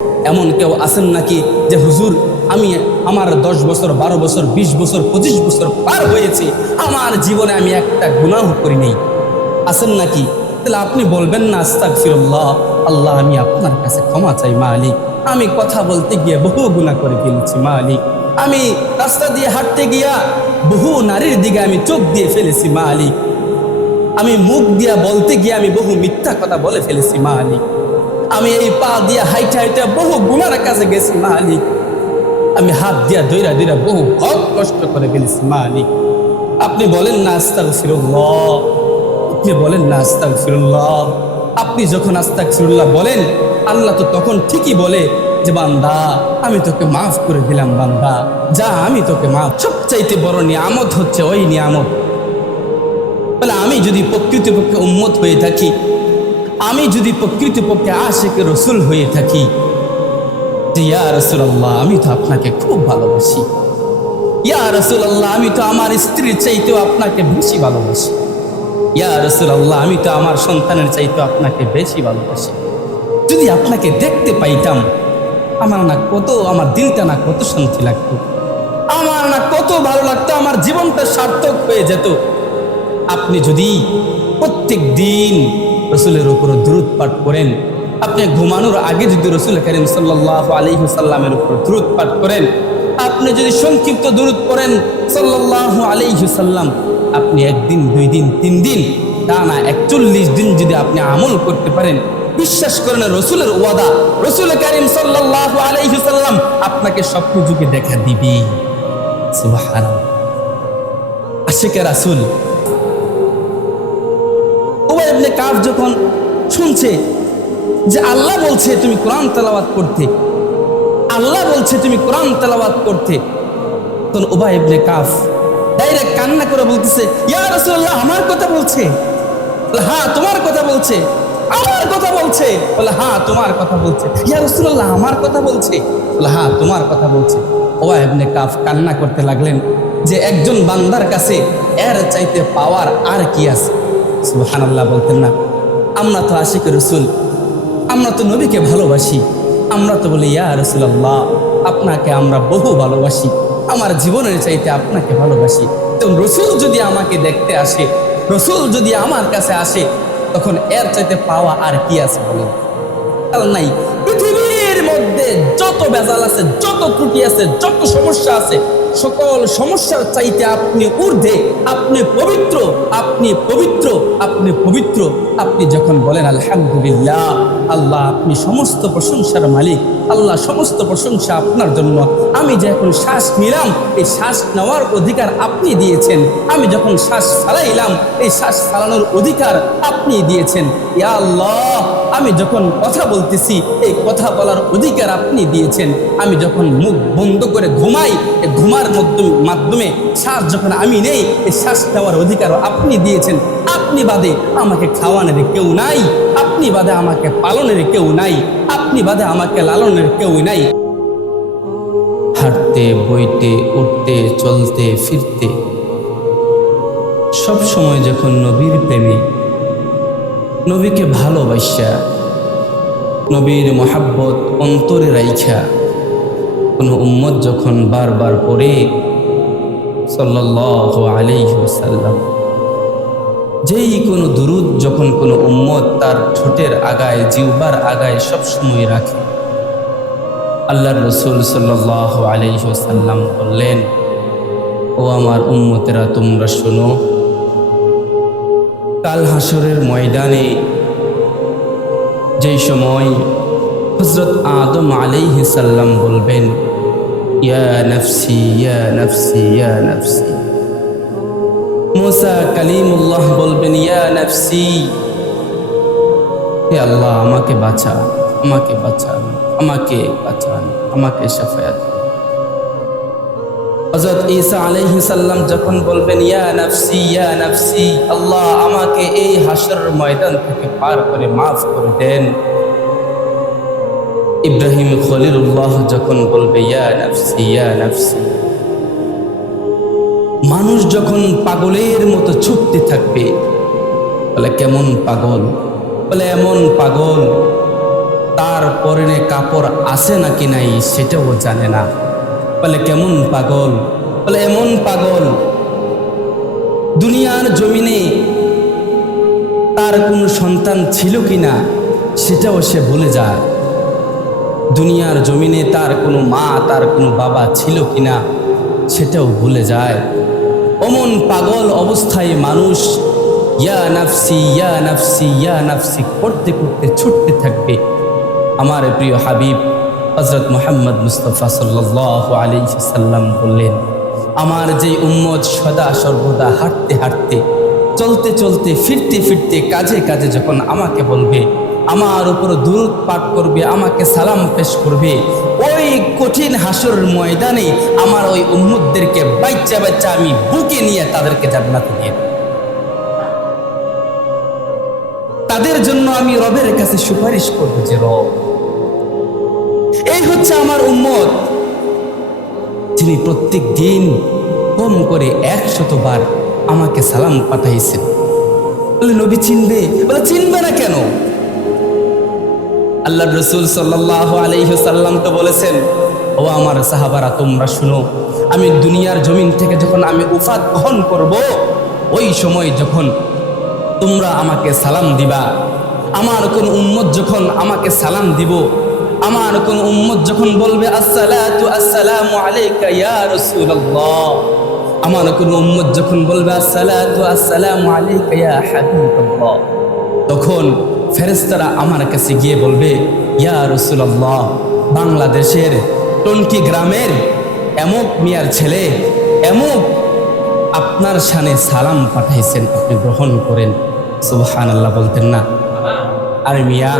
এমন কেউ আছেন নাকি যে হুজুর আমি আমার 10 বছর 12 বছর 20 বছর 25 বছর পার হয়েছে, আমার জীবনে আমি একটা গুনাহ করি নাই? আছেন নাকি? তাহলে আপনি বলবেন না আস্তাগফিরুল্লাহ, আল্লাহ আমি আপনার কাছে ক্ষমা চাই মালিক, আমি কথা বলতে গিয়ে বহু গুনাহ করে ফেলেছি মালিক, আমি রাস্তা দিয়ে হাঁটতে গিয়া বহু নারীর দিকে আমি চোখ দিয়ে ফেলেছি মালিক, আমি মুখ দিয়া বলতে গিয়ে আমি বহু মিথ্যা কথা বলে ফেলেছি মালিক, আমি এই পা দিয়া হাইটা হাইটা বহু গুনার কাছে গেছি মালিক, আমি হাত দিয়া দইরা দইরা বহু হক কষ্ট করে ফেলেছি মালিক। আপনি বলেন না আস্তাগফিরুল্লাহ, আপনি বলেন না আস্তাগফিরুল্লাহ। আপনি যখন আস্তাগফিরুল্লাহ বলেন, আল্লাহ তো তখন ঠিকই বলে যে বান্দা আমি তোকে মাফ করে দিলাম, বান্দা যা আমি তোকে মাফ। সবচাইতে বড় নিয়ামত হচ্ছে ওই নিয়ামত। তাহলে আমি যদি প্রকৃতপক্ষে উম্মত হয়ে থাকি, আমি যদি প্রকৃতপক্ষে আশিকে রসুল হয়ে থাকি, যে ইয়া রাসূলুল্লাহ আমি তো আপনাকে খুব ভালোবাসি, ইয়া রাসূলুল্লাহ আমি তো আমার স্ত্রীর চাইতেও আপনাকে বেশি ভালোবাসি, ইয়া রাসূলুল্লাহ আমি তো আমার সন্তানের চাইতেও আপনাকে বেশি ভালোবাসি, যদি আপনাকে দেখতে পাইতাম আমার দিলটা না কত শান্তি লাগতো, আমার না কত ভালো লাগতো, আমার জীবনটা সার্থক হয়ে যেত। আপনি যদি প্রত্যেক দিন রসুলের উপর দুরূদ পাঠ করেন, আপনি ঘুমানোর আগে যদি রসুল করিম সাল্লাল্লাহু আলাইহি ওয়াসাল্লামের উপর দুরূদ পাঠ করেন, আপনি যদি সংক্ষিপ্ত দুরূদ পড়েন সাল্লাল্লাহু আলাইহি ওয়াসাল্লাম, আপনি 1 দিন 2 দিন 3 দিন টানা 41 দিন যদি আপনি আমল করতে পারেন, বিশ্বাস করেন রসুলের ওয়াদা, রসুল করিম সাল্লাল্লাহু আলাইহি ওয়াসাল্লাম আপনাকে স্বপ্ন যুগে দেখা দিবে। সুবহানাল্লাহ। আশিকে রাসূল উবাই ইবনে কাব যখন শুনছে যে আল্লাহ বলছে তুমি কোরআন তেলাওয়াত করতে, আল্লাহ বলছে তুমি কোরআন তেলাওয়াত করতে, তখন উবাই ইবনে কাব ডাইরেক্ট কান্না করে বলতেছে, ইয়া রাসূলুল্লাহ আমার কথা বলছে? হ্যাঁ তোমার কথা বলছে। আমার কথা বলছে? বলে হ্যাঁ তোমার কথা বলছে। ইয়া রাসূলুল্লাহ আমার কথা বলছে? বলে হ্যাঁ তোমার কথা বলছে। উবাই ইবনে কাব কান্না করতে লাগলেন যে একজন বান্দার কাছে এর চাইতে পাওয়ার আর কি আছে? সুবহানাল্লাহ বলতেন না? আমরা তো আশিকে রসুল, আমরা তো নবীকে ভালোবাসি, আমরা তো বলি ইয়া রাসূলুল্লাহ আপনাকে আমরা বহু ভালোবাসি, আমার জীবনের চাইতে আপনাকে ভালোবাসি। তো রসুল যদি আমাকে দেখতে আসে, রসুল যদি আমার কাছে আসে, তখন এর চাইতে পাওয়া আর কি আছে বলেন? কারণ নাই। পৃথিবীর মধ্যে যত বেজাল আছে, যত ত্রুটি আছে, যত সমস্যা আছে, সকল সমস্যার চাইতে আপনি ঊর্ধ্বে, আপনি পবিত্র, আপনি পবিত্র, আপনি পবিত্র। আপনি যখন বলেন আলহামদুলিল্লাহ, আল্লাহ আপনি সমস্ত প্রশংসার মালিক, আল্লাহ সমস্ত প্রশংসা আপনার জন্য। আমি যে এখন শ্বাস নিলাম, এই শ্বাস নেওয়ার অধিকার আপনি দিয়েছেন, আমি যখন শ্বাস ফেলাইলাম, এই শ্বাস ফেলানোর অধিকার আপনি দিয়েছেন। ইয়া আল্লাহ আমি যখন কথা বলতেছি, এই কথা বলার অধিকার আপনি দিয়েছেন। আমি যখন মুখ বন্ধ করে ঘুমাই, এই ঘুমার মাধ্যমে শ্বাস যখন আমি নেই, এই শ্বাস নেওয়ার অধিকার আপনি দিয়েছেন। আপনি বাদে আমাকে খাওয়ানোর কেউ নাই, আপনি বাদে আমাকে পালনের কেউ নাই, আপনি বাদে আমাকে লালনের কেউ নাই। হাঁটতে বইতে উঠতে চলতে ফিরতে সব সময় যখন নবীর প্রেমে, নবীকে ভালোবাসা, নবীর মহাব্বত অন্তরে রাইখা কোনো উম্মত যখন বারবার পড়ে সাল্লাল্লাহু আলাইহি ওয়াসাল্লাম, যেই কোনো দুরূদ যখন কোনো উম্মত তার ঠোঁটের আগায়, জিহ্বার আগায় সব সময় রাখে, আল্লাহর রাসূল সাল্লাল্লাহু আলাইহি ওয়াসাল্লাম বললেন, ও আমার উম্মতেরা তোমরা শোনো, কাল হাসরের ময়দানে যেই সময় হযরত আদম আলাইহিস সালাম বলবেন ইয়া নফসি ইয়া নফসি ইয়া নফসি, মুসা কালিমুল্লাহ বলবেন ইয়া নফসি, হে আল্লাহ আমাকে বাঁচান, আমাকে বাঁচান, আমাকে বাঁচান, আমাকে শাফায়াত। হযরত ঈসা আলাইহিস সালাম যখন বলবেন ইয়া নফসি ইয়া নফসি, আল্লাহ আমাকে এই হাসরের ময়দান থেকে পার করে মাফ করে দেন। ইব্রাহিম খলিলুল্লাহ যখন বলবে ইয়া নফসি ইয়া নফসি, মানুষ যখন পাগলের মতো ছুটতে থাকবে, বলে কেমন পাগল? বলে এমন পাগল তার পরনে কাপড় আছে নাকি নাই সেটাও জানে না। বলে কেমন পাগল? বলে এমন পাগল, দুনিয়ার জমিনে তার কোনো সন্তান ছিল কিনা সেটাও সে ভুলে যায়। দুনিয়ার জমিনে তার কোনো মা, তার কোনো বাবা ছিল কিনা সেটাও ভুলে যায়। অমন পাগল অবস্থায় মানুষ ইয়া নাফসি ইয়া নাফসি ইয়া নাফসি করতে করতে ছুটতে থাকবে। আমার প্রিয় হাবিব হযরত মুহাম্মদ মুস্তাফা সাল্লাল্লাহু আলাইহি সাল্লাম বললেন, আমার যে উম্মত সদা সর্বদা হাঁটতে হাঁটতে, চলতে চলতে, ফিরতে ফিরতে, কাজে কাজে যখন আমাকে বলবে, আমার উপর দুরূদ পাঠ করবে, আমাকে সালাম পেশ করবে, ওই কঠিন হাসরের ময়দানে আমার ওই উম্মতদেরকে বাচ্চা বাচ্চা আমি বুকে নিয়ে তাদেরকে জান্নাতে দিয়ে দেব। তাদের জন্য আমি রবের কাছে সুপারিশ করব যে রব, এই হচ্ছে আমার উম্মত যিনি প্রত্যেক দিন কম করে 100 বার আমাকে সালাম পাঠাইছেন। বলে নবী চিনবে? বলে চিনবে না কেন? আল্লাহর রাসূল সাল্লাল্লাহু আলাইহি ওয়াসাল্লাম তো বলেছেন, ও আমার সাহাবারা তোমরা শুনো, আমি দুনিয়ার জমিন থেকে যখন আমি উফাত গ্রহণ করব, ওই সময় যখন তোমরা আমাকে সালাম দিবা, আমার কোন উম্মত যখন আমাকে সালাম দিব, আমার কোন উম্মত যখন বলবে আসসালাতু আসসালামু আলাইকা ইয়া রাসূলুল্লাহ, আমার কোন উম্মত যখন বলবে আসসালাতু আসসালামু আলাইকা ইয়া হাবিবাল্লাহ, তখন ফেরেশতারা আমার কাছে গিয়ে বলবে, ইয়া রাসূলুল্লাহ, বাংলাদেশের টনকি গ্রামের এমক মিয়ার ছেলে এমক আপনার শানে সালাম পাঠাইছেন, আপনি গ্রহণ করেন। সুবহানাল্লাহ বলতেন না? আরে মিয়া,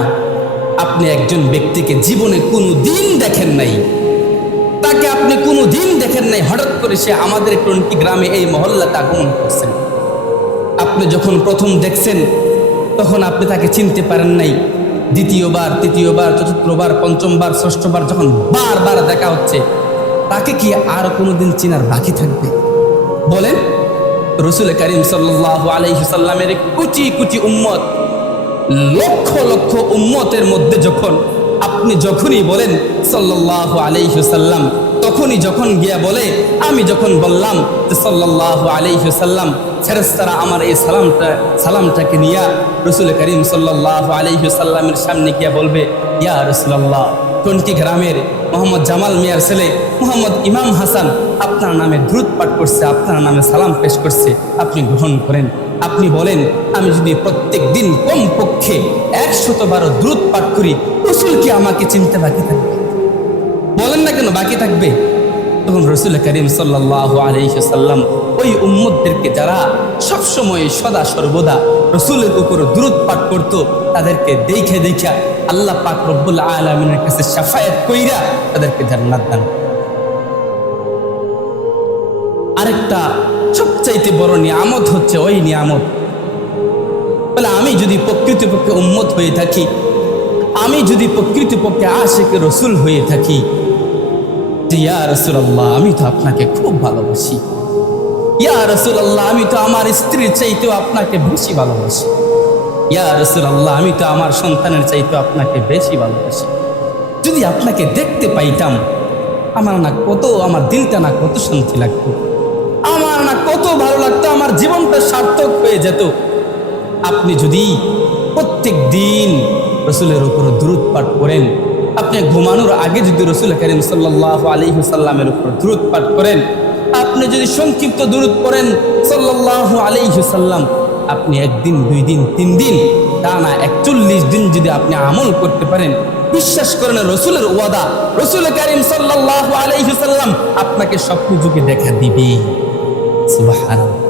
আপনি একজন ব্যক্তিকে জীবনে কোনো দিন দেখেন নাই, তাকে আপনি কোনো দিন দেখেন নাই, হঠাৎ করে সে আমাদের টনকি গ্রামে এই মহল্লাতে আগমন করছেন। আপনি যখন প্রথম দেখছেন তখন আপনি তাকে চিনতে পারেন নাই। দ্বিতীয়বার, তৃতীয়বার, চতুর্থবার, পঞ্চমবার, ষষ্ঠবার যখন বারবার দেখা হচ্ছে, তাকে কি আর কোনোদিন চিনার বাকি থাকবে? বলেন। রাসূল করিম সাল্লাল্লাহু আলাইহি সাল্লামের কোটি কোটি উম্মত, লক্ষ লক্ষ উম্মতের মধ্যে যখন আপনি যখনই বলেন সাল্লাল্লাহু আলাইহি সাল্লাম, তখনই যখন গিয়া বলে, আমি যখন বললাম যে সাল্লাল্লাহু আলাইহি সাল্লাম, ফেরেশতারা আমার এই সালামটাকে নিয়ে রাসূল করিম সাল্লাল্লাহু আলাইহি সাল্লামের সামনে গিয়া বলবে, ইয়া রাসূলুল্লাহ, টনকি গ্রামের মোহাম্মদ জামাল মিয়ার ছেলে মোহাম্মদ ইমাম হাসান আপনার নামে দ্রুত পাঠ করছে, আপনার নামে সালাম পেশ করছে, আপনি গ্রহণ করেন। আপনি বলেন, আমি যদি প্রত্যেক দিন কমপক্ষে 112 দ্রুত পাঠ করি, রাসূল কি আমাকে চিনতে বাকি থাকবে? বলেন না কেন বাকি থাকবে? তখন রাসূল করিম সাল্লাল্লাহু আলাইহি সাল্লাম ওই উম্মতদেরকে যারা সবসময় সদা সর্বদা রাসূলের উপর দ্রুত পাঠ করত, তাদেরকে দেখে দেখা আল্লাহ পাক রব্বুল আলামিনের কাছে শাফায়াত কইরা তাদেরকে জান্নাত দান। আরেকটা সবচাইতে বড় নিয়ামত হচ্ছে ওই নিয়ামত, বলে আমি যদি প্রকৃতপক্ষে উম্মত হয়ে থাকি, আমি যদি প্রকৃতপক্ষে আশিক রাসূল হয়ে থাকি, যে ইয়া রাসূলুল্লাহ, আমি তো আপনাকে খুব ভালোবাসি, ইয়া রাসূলুল্লাহ, আমি তো আমার স্ত্রীর চাইতেও আপনাকে বেশি ভালোবাসি, ইয়া রাসূলুল্লাহ, আমি তো আমার সন্তানের চাইতেও আপনাকে বেশি ভালোবাসি। যদি আপনাকে দেখতে পাইতাম, আমার দিলটা না কত শান্তি লাগতো, আমার না কত ভালো লাগতো, আমার জীবনটা সার্থক হয়ে যেত। আপনি যদি প্রত্যেক দিন রাসূলের উপর দুরূদ পাঠ করেন, আপনি ঘুমানোর আগে যদি রাসূল করিম সাল্লাল্লাহু আলাইহি সাল্লামের উপর দুরূদ পাঠ করেন, আপনি যদি সংক্ষিপ্ত দুরূদ পড়েন সাল্লাল্লাহু আলাইহি সাল্লাম, আপনি 1 দিন 2 দিন 3 দিন টানা 41 দিন যদি আপনি আমল করতে পারেন, বিশ্বাস করেন রাসূলের ওয়াদা, রাসূল করিম সাল্লাল্লাহু আলাইহি সাল্লাম আপনাকে স্বপ্ন যুগে দেখা দিবে। সুবহানাল্লাহ।